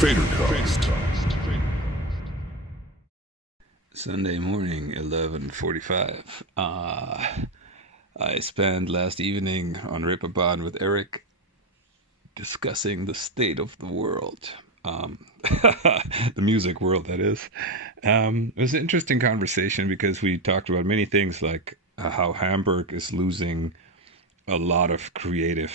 FaderCast. Sunday morning, 11:45. I spent last evening on Reeperbahn with Eric discussing the state of the world. The music world, that is. It was an interesting conversation because we talked about many things like how Hamburg is losing a lot of creative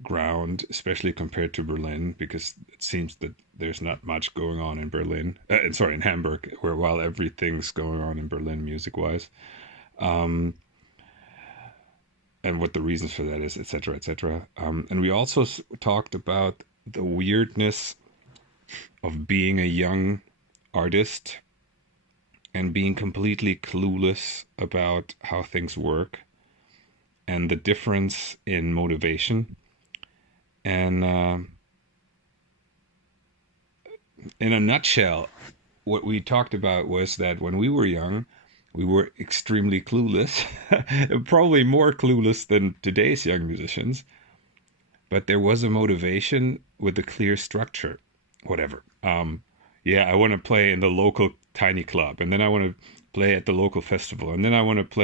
ground, especially compared to Berlin, because it seems that there's not much going on in Berlin. In Hamburg, where while everything's going on in Berlin music-wise, and what the reasons for that is, etc., etc. And we also talked about the weirdness of being a young artist and being completely clueless about how things work, and the difference in motivation. And in a nutshell, what we talked about was that when we were young, we were extremely clueless, probably more clueless than today's young musicians, but there was a motivation with a clear structure, whatever. I want to play in the local tiny club, and then I want to play at the local festival, and then I want to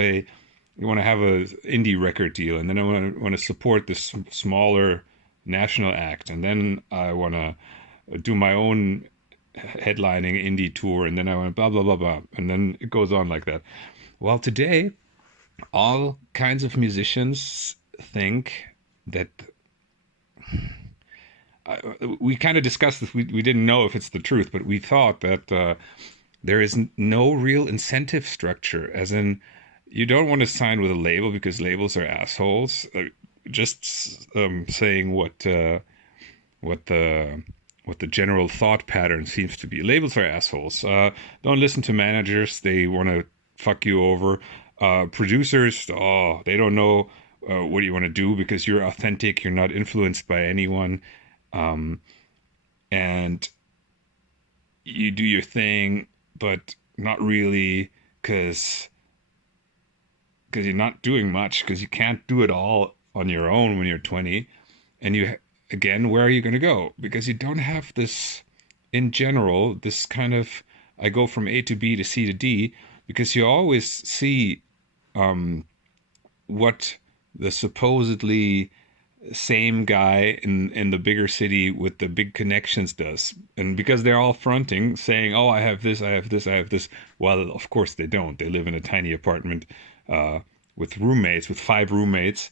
have a indie record deal, and then I want to support this smaller national act, and then I want to do my own headlining indie tour, and then I want to blah blah blah blah, and then it goes on like that. Well, today, all kinds of musicians think that we kind of discussed this. We didn't know if it's the truth, but we thought that there is no real incentive structure, as in you don't want to sign with a label because labels are assholes. Just saying what the general thought pattern seems to be. Labels are assholes. Don't listen to managers; they want to fuck you over. Producers, they don't know what you want to do because you're authentic. You're not influenced by anyone, and you do your thing, but not really because you're not doing much, because you can't do it all on your own when you're 20. And again, where are you going to go? Because you don't have this, in general, this kind of, I go from A to B to C to D, because you always see what the supposedly same guy in the bigger city with the big connections does. And because they're all fronting, saying, oh, I have this, I have this, I have this. Well, of course they don't. They live in a tiny apartment with roommates, with 5 roommates.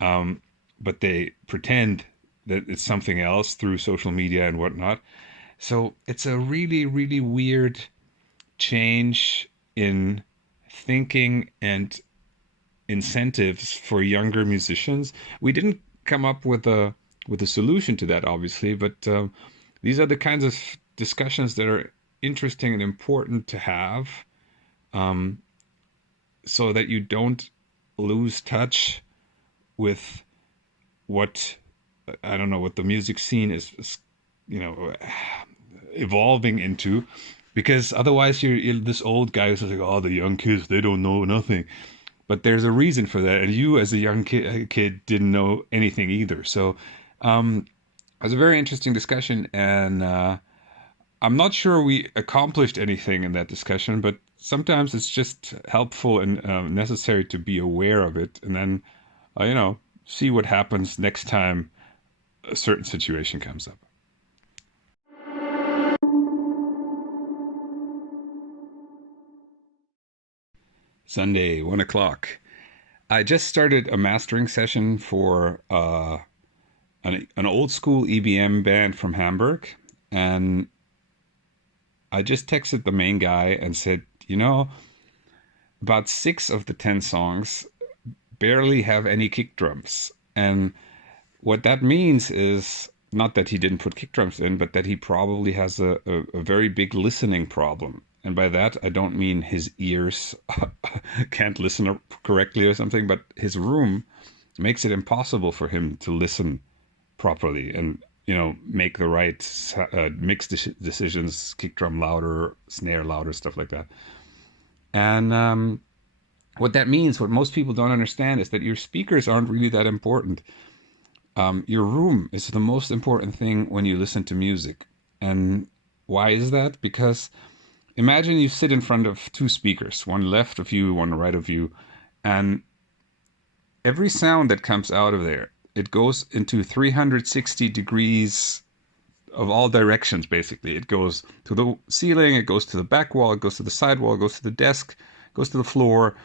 But they pretend that it's something else through social media and whatnot. So it's a really, really weird change in thinking and incentives for younger musicians. We didn't come up with a solution to that, obviously, but these are the kinds of discussions that are interesting and important to have, so that you don't lose touch with what the music scene is evolving into, because otherwise you're this old guy who's like, oh, the young kids, they don't know nothing. But there's a reason for that, and you as a young kid didn't know anything either. So it was a very interesting discussion, and I'm not sure we accomplished anything in that discussion, but sometimes it's just helpful and necessary to be aware of it, and then see what happens next time a certain situation comes up. Sunday, 1:00. I just started a mastering session for an old school EBM band from Hamburg, and I just texted the main guy and said, about 6 of the 10 songs barely have any kick drums. And what that means is not that he didn't put kick drums in, but that he probably has a very big listening problem. And by that, I don't mean his ears can't listen correctly or something, but his room makes it impossible for him to listen properly and, make the right mix decisions, kick drum louder, snare louder, stuff like that. And what that means, what most people don't understand, is that your speakers aren't really that important. Your room is the most important thing when you listen to music. And why is that? Because imagine you sit in front of two speakers, one left of you, one right of you, and every sound that comes out of there, it goes into 360 degrees of all directions, basically. It goes to the ceiling, it goes to the back wall, it goes to the side wall, it goes to the desk, it goes to the floor,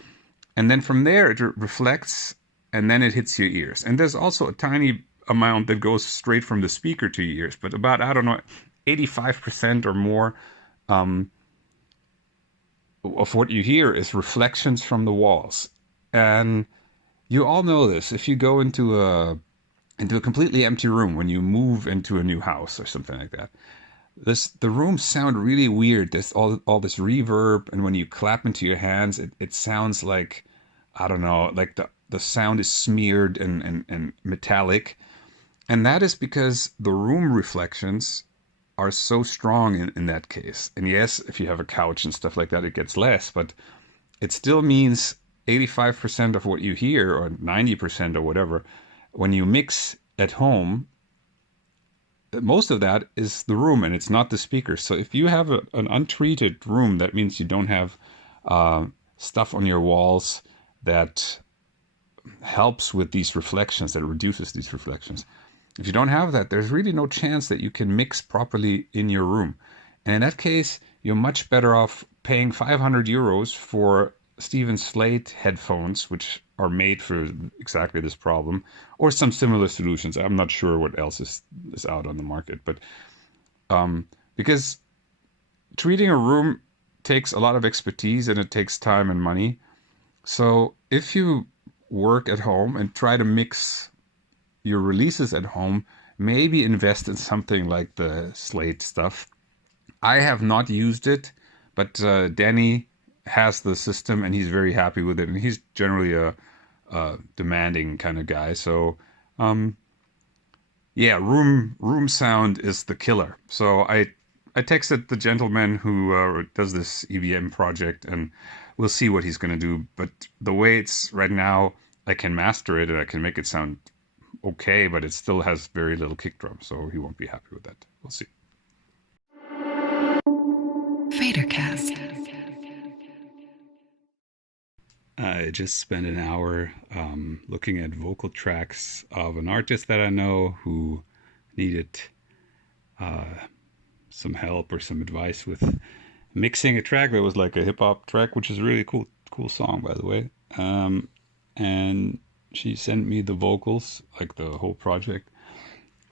and then from there it reflects, and then it hits your ears. And there's also a tiny amount that goes straight from the speaker to your ears, but about, I don't know, 85% or more um, of what you hear is reflections from the walls. And you all know this. If you go into a completely empty room when you move into a new house or something like that, the rooms sound really weird. There's all this reverb, and when you clap into your hands, it sounds like, I don't know, like the sound is smeared and metallic. And that is because the room reflections are so strong in that case. And yes, if you have a couch and stuff like that, it gets less, but it still means 85% of what you hear, or 90% or whatever, when you mix at home, most of that is the room and it's not the speakers. So if you have an untreated room, that means you don't have stuff on your walls that helps with these reflections, that reduces these reflections. If you don't have that, there's really no chance that you can mix properly in your room. And in that case, you're much better off paying 500 euros for Steven Slate headphones, which are made for exactly this problem, or some similar solutions. I'm not sure what else is out on the market, but because treating a room takes a lot of expertise and it takes time and money. So if you work at home and try to mix your releases at home, maybe invest in something like the Slate stuff. I have not used it, but Danny has the system and he's very happy with it, and he's generally a demanding kind of guy. So yeah, room sound is the killer. So I texted the gentleman who does this EVM project, and we'll see what he's going to do. But the way it's right now, I can master it and I can make it sound okay, but it still has very little kick drum, so he won't be happy with that. We'll see. FaderCast. I just spent an hour looking at vocal tracks of an artist that I know who needed some help or some advice with mixing a track that was like a hip hop track, which is a really cool song, by the way. And she sent me the vocals, like the whole project.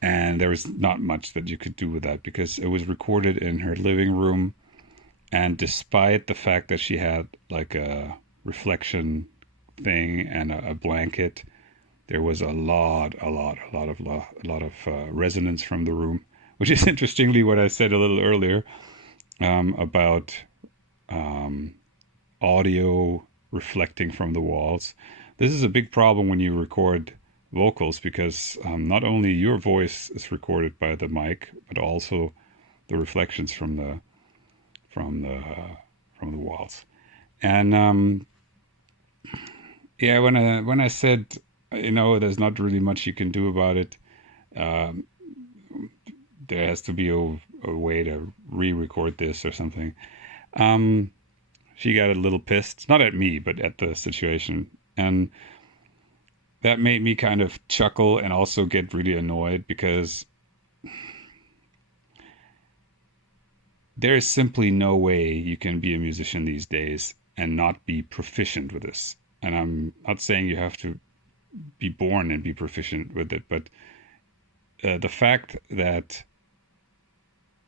And there was not much that you could do with that because it was recorded in her living room. And despite the fact that she had like a reflection thing and a blanket, there was a lot of resonance from the room, which is interestingly what I said a little earlier about audio reflecting from the walls. This is a big problem when you record vocals because not only your voice is recorded by the mic, but also the reflections from the walls. And yeah, when I said, there's not really much you can do about it, there has to be a way to re-record this or something. She got a little pissed, not at me, but at the situation. And that made me kind of chuckle and also get really annoyed because there is simply no way you can be a musician these days and not be proficient with this. And I'm not saying you have to be born and be proficient with it, but the fact that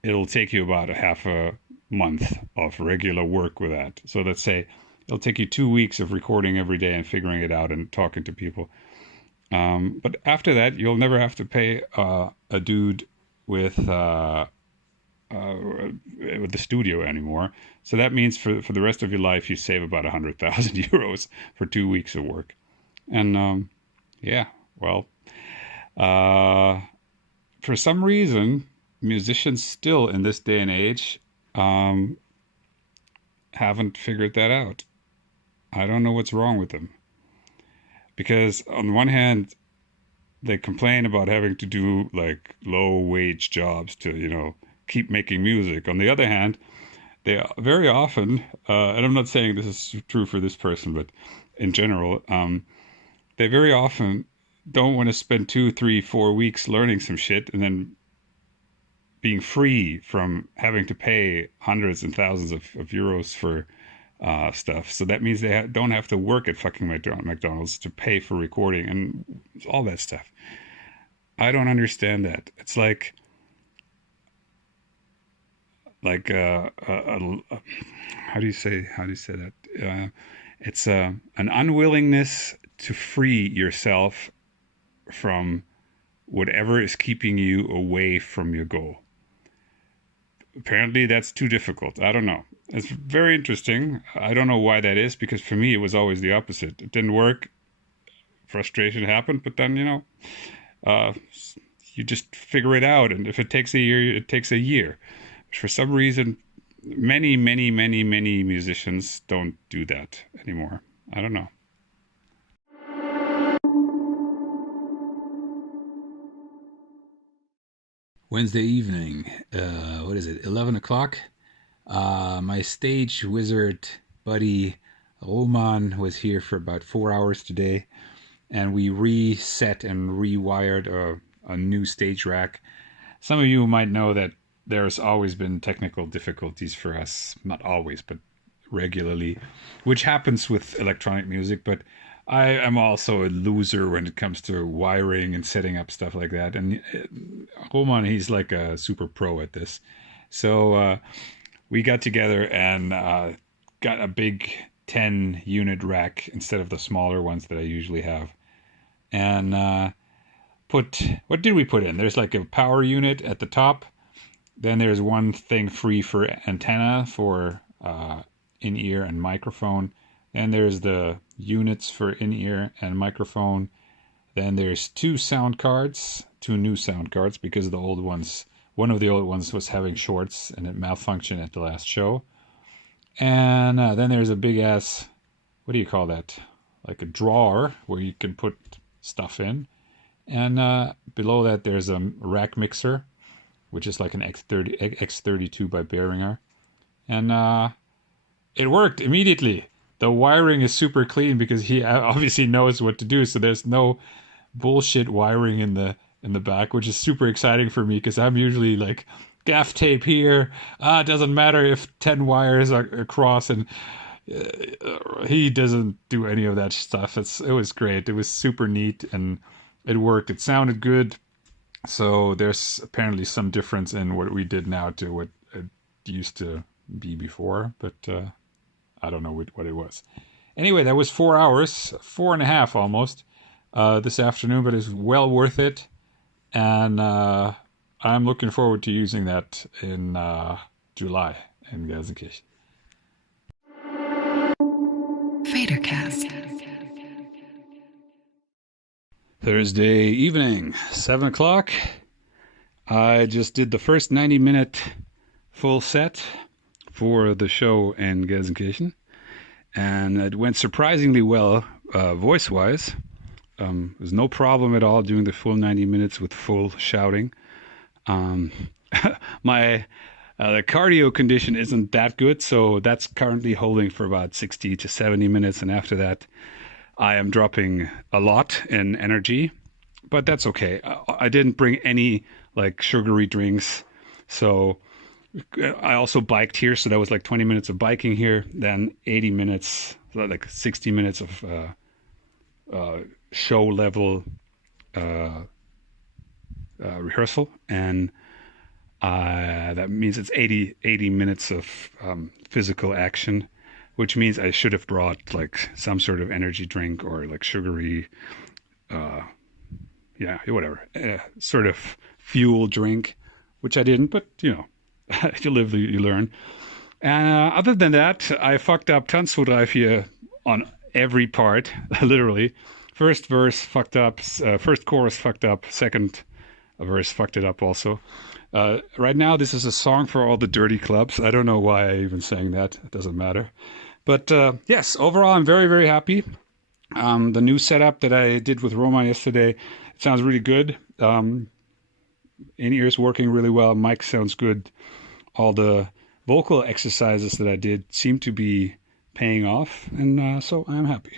it'll take you about a half a month of regular work with that. So let's say it'll take you 2 weeks of recording every day and figuring it out and talking to people. But after that, you'll never have to pay a dude with the studio anymore. So that means for the rest of your life, you save about 100,000 euros for 2 weeks of work. And yeah, well, for some reason, musicians still in this day and age haven't figured that out. I don't know what's wrong with them. Because on the one hand, they complain about having to do like low wage jobs to, keep making music. On the other hand, they very often, and I'm not saying this is true for this person, but in general, they very often don't want to spend 2, 3, 4 weeks learning some shit and then being free from having to pay hundreds and thousands of euros for stuff. So that means they don't have to work at fucking McDonald's to pay for recording and all that stuff. I don't understand that. It's like how do you say that? It's an unwillingness to free yourself from whatever is keeping you away from your goal. Apparently that's too difficult. I don't know. It's very interesting. I don't know why that is, because for me it was always the opposite. It didn't work. Frustration happened, but then, you just figure it out. And if it takes a year, it takes a year. For some reason, many musicians don't do that anymore. I don't know. Wednesday evening, what is it, 11 o'clock? My stage wizard buddy Roman was here for about 4 hours today, and we reset and rewired a new stage rack. Some of you might know that there's always been technical difficulties for us, not always, but regularly, which happens with electronic music, but I am also a loser when it comes to wiring and setting up stuff like that. And Roman, he's like a super pro at this. So we got together and got a big 10 unit rack instead of the smaller ones that I usually have. And what did we put in? There's like a power unit at the top. Then there's one thing free for antenna for in-ear and microphone. Then there's the units for in-ear and microphone. Then there's two new sound cards, because the old ones, one of the old ones was having shorts and it malfunctioned at the last show. And then there's a big ass, what do you call that? Like a drawer where you can put stuff in. And below that there's a rack mixer, which is like an X32 by Behringer. And it worked immediately. The wiring is super clean because he obviously knows what to do. So there's no bullshit wiring in the back, which is super exciting for me because I'm usually like gaff tape here. It doesn't matter if 10 wires are across, and he doesn't do any of that stuff. It was great. It was super neat and it worked. It sounded good. So there's apparently some difference in what we did now to what it used to be before, but I don't know what it was. Anyway, that was 4 hours, 4.5 almost, this afternoon, but it's well worth it. And I'm looking forward to using that in July in Gelsenkirchen. FaderCast. Thursday evening, 7 o'clock. I just did the first 90-minute full set for the show in Gelsenkirchen, and it went surprisingly well voice-wise. There's no problem at all doing the full 90 minutes with full shouting. My the cardio condition isn't that good, so that's currently holding for about 60 to 70 minutes, and after that I am dropping a lot in energy, but that's okay. I didn't bring any like sugary drinks, so I also biked here, so that was like 20 minutes of biking here, then 80 minutes, like 60 minutes of show level rehearsal, and that means it's 80 minutes of physical action, which means I should have brought like some sort of energy drink or like sugary, whatever, sort of fuel drink, which I didn't, but if you live, you learn. Other than that, I fucked up Tanzschuldreif here on every part, literally. First verse fucked up, first chorus fucked up, second verse fucked it up also. Right now, this is a song for all the dirty clubs. I don't know why I even sang that. It doesn't matter. But yes, overall, I'm very, very happy. The new setup that I did with Roman yesterday, it sounds really good. in-ears working really well. Mic sounds good. All the vocal exercises that I did seem to be paying off, and so I'm happy.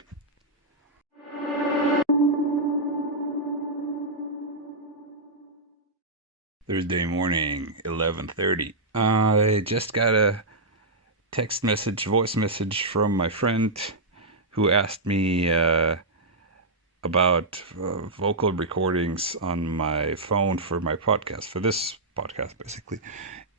Thursday morning, 11:30. I just got a text message, voice message from my friend who asked me about vocal recordings on my phone for my podcast, for this podcast, basically.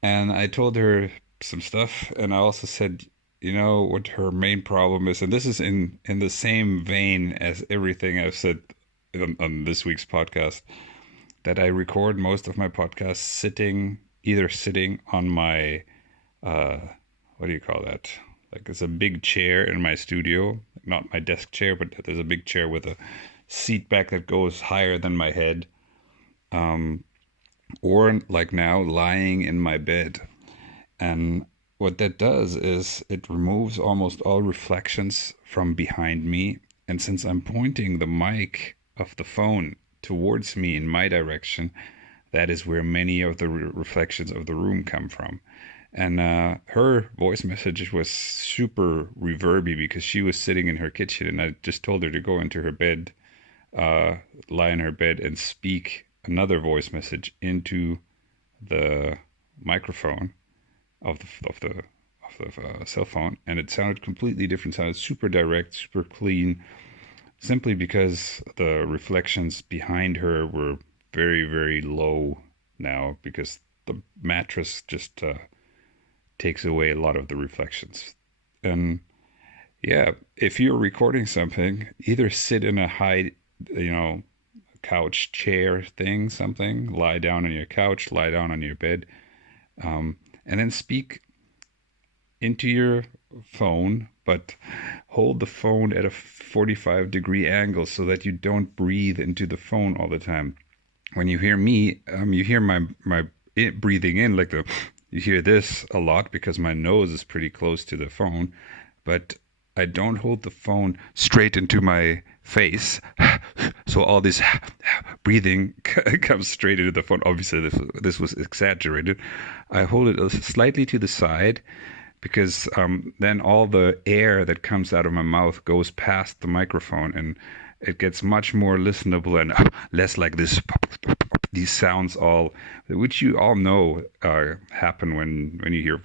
And I told her some stuff, and I also said, you know, what her main problem is, and this is in the same vein as everything I've said on this week's podcast, that I record most of my podcasts either sitting on my uh, what do you call that? Like it's a big chair in my studio, not my desk chair, but there's a big chair with a seat back that goes higher than my head. Um, or like now, lying in my bed. And what that does is it removes almost all reflections from behind me. And since I'm pointing the mic of the phone towards me in my direction, that is where many of the reflections of the room come from. And her voice message was super reverby because she was sitting in her kitchen, and I just told her to go into her bed, uh, lie in her bed, and speak another voice message into the microphone of the cell phone, and it sounded completely different. It sounded super direct, super clean, simply because the reflections behind her were very, very low now because the mattress just takes away a lot of the reflections. And yeah, if you're recording something, either sit in a high, you know, couch chair thing, something, lie down on your couch, lie down on your bed, and then speak into your phone, but hold the phone at a 45-degree angle so that you don't breathe into the phone all the time. When you hear me, you hear my breathing in, like the you hear this a lot because my nose is pretty close to the phone, but I don't hold the phone straight into my face, so all this breathing comes straight into the phone. Obviously, this was exaggerated. I hold it slightly to the side because then all the air that comes out of my mouth goes past the microphone and it gets much more listenable and less like this these sounds all which you all know happen when you hear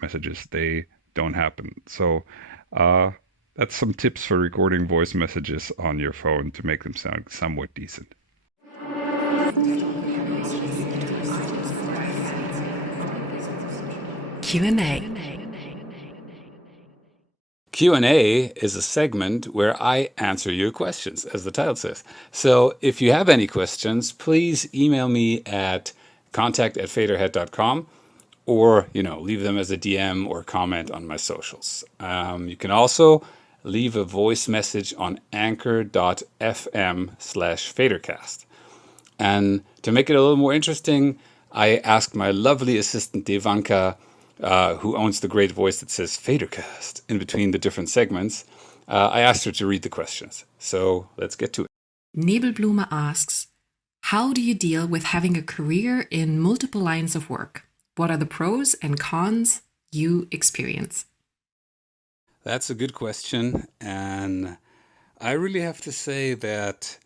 messages. They don't happen. So that's some tips for recording voice messages on your phone to make them sound somewhat decent. Q&A. Q&A is a segment where I answer your questions, as the title says. So if you have any questions, please email me at contact@faderhead.com or, leave them as a DM or comment on my socials. You can also leave a voice message on anchor.fm/FaderCast. And to make it a little more interesting, I asked my lovely assistant Devanka, who owns the great voice that says FaderCast in between the different segments, I asked her to read the questions. So let's get to it. Nebelblume asks, how do you deal with having a career in multiple lines of work? What are the pros and cons you experience? That's a good question. And I really have to say that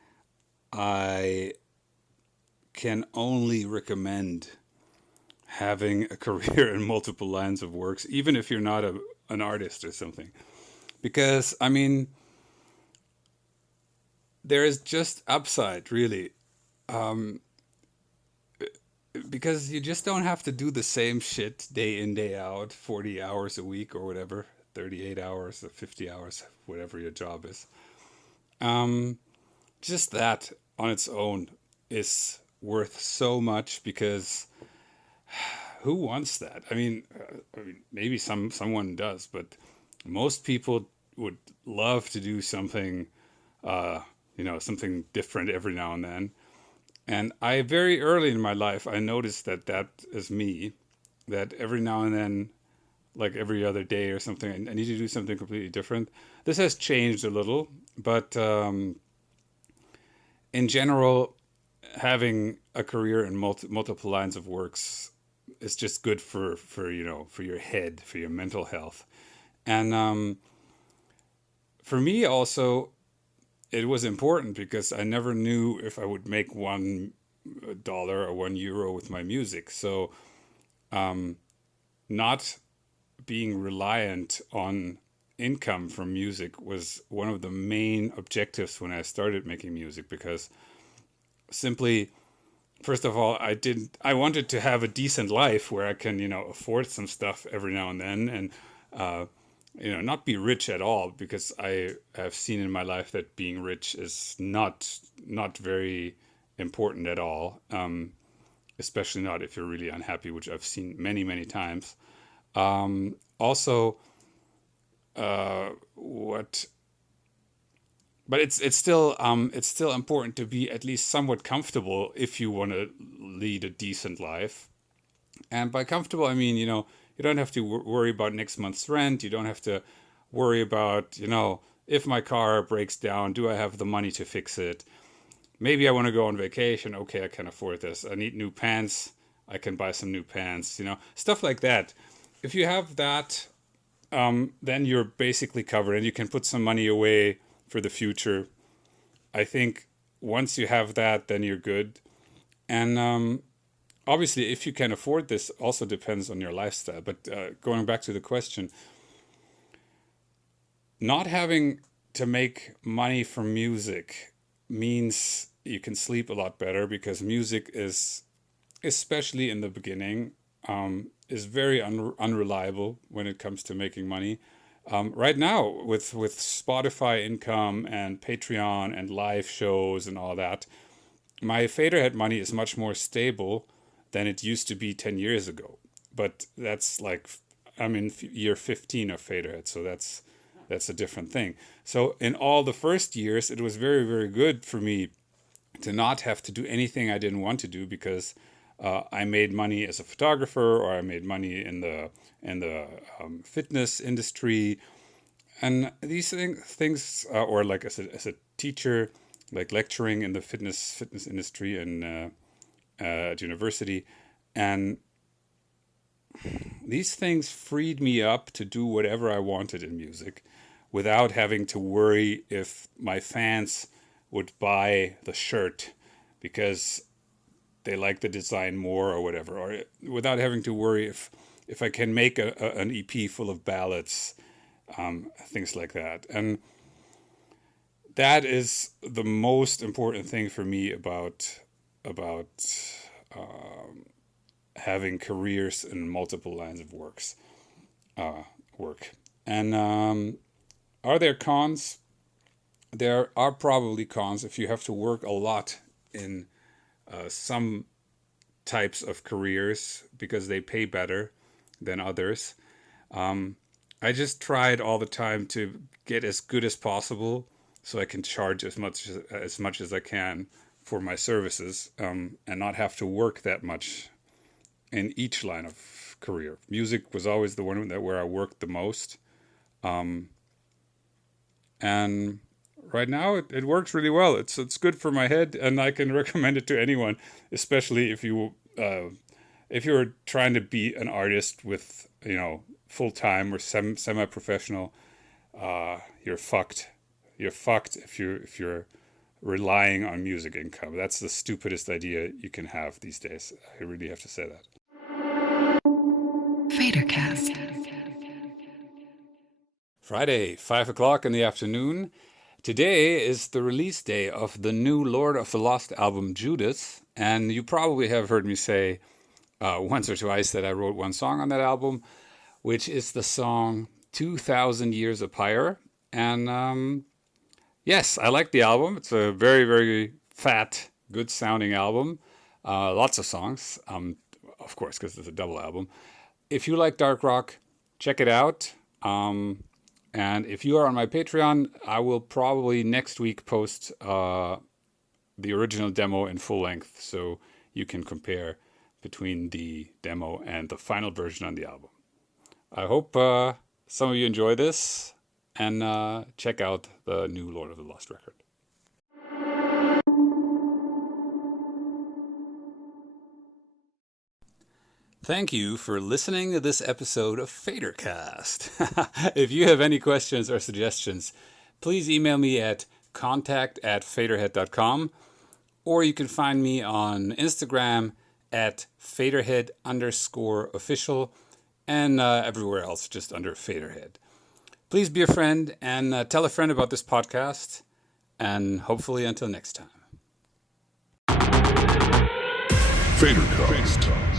I can only recommend having a career in multiple lines of works, even if you're not an artist or something. Because, I mean, there is just upside, really. Because you just don't have to do the same shit day in, day out, 40 hours a week or whatever, 38 hours or 50 hours, whatever your job is. Just that on its own is worth so much because who wants that? I mean, maybe someone does, but most people would love to do something, something different every now and then. And I very early in my life, I noticed that is me, that every now and then, like every other day or something, I need to do something completely different. This has changed a little, but in general, having a career in multiple lines of works is just good for your head, for your mental health. And for me also, it was important because I never knew if I would make $1 or €1 with my music. So not being reliant on income from music was one of the main objectives when I started making music, because simply, first of all, I wanted to have a decent life where I can, afford some stuff every now and then, and not be rich at all, because I have seen in my life that being rich is not very important at all, especially not if you're really unhappy, which I've seen many, many times. Also, what but it's still important to be at least somewhat comfortable if you want to lead a decent life. And by comfortable, I mean, you don't have to worry about next month's rent. You don't have to worry about, if my car breaks down, do I have the money to fix it? Maybe I want to go on vacation. Okay, I can afford this. I need new pants. I can buy some new pants, stuff like that. If you have that, then you're basically covered, and you can put some money away for the future. I think once you have that, then you're good. And obviously, if you can afford this, also depends on your lifestyle. But going back to the question, not having to make money from music means you can sleep a lot better, because music is, especially in the beginning, is very unreliable when it comes to making money. Right now, with Spotify income and Patreon and live shows and all that, my Faderhead money is much more stable than it used to be 10 years ago. But that's like, I'm in year 15 of Faderhead, so that's a different thing. So in all the first years, it was very, very good for me to not have to do anything I didn't want to do, because I made money as a photographer, or I made money in the fitness industry, and these things, or like as a teacher, like lecturing in the fitness industry and at university, and these things freed me up to do whatever I wanted in music, without having to worry if my fans would buy the shirt because they like the design more or whatever, or without having to worry if I can make an EP full of ballads, things like that. And that is the most important thing for me about having careers in multiple lines of work. And are there cons? There are probably cons if you have to work a lot in some types of careers, because they pay better than others. I just tried all the time to get as good as possible, so I can charge as much as I can for my services, and not have to work that much in each line of career. Music was always the one where I worked the most, and right now it works really well. It's good for my head, and I can recommend it to anyone, especially if you're trying to be an artist with full time or semi professional. You're fucked. You're fucked if you're relying on music income. That's the stupidest idea you can have these days. I really have to say that. FaderCast. Friday, 5 o'clock in the afternoon. Today is the release day of the new Lord of the Lost album, Judas. And you probably have heard me say once or twice that I wrote one song on that album, which is the song 2000 Years of Pyre. And yes, I like the album. It's a very, very fat, good sounding album. Lots of songs, of course, because it's a double album. If you like dark rock, check it out. And if you are on my Patreon, I will probably next week post the original demo in full length, so you can compare between the demo and the final version on the album. I hope some of you enjoy this, and check out the new Lord of the Lost record. Thank you for listening to this episode of FaderCast. If you have any questions or suggestions, please email me at contact@faderhead.com, or you can find me on Instagram at Faderhead_official, and everywhere else just under Faderhead. Please be a friend and tell a friend about this podcast, and hopefully until next time. FaderCast.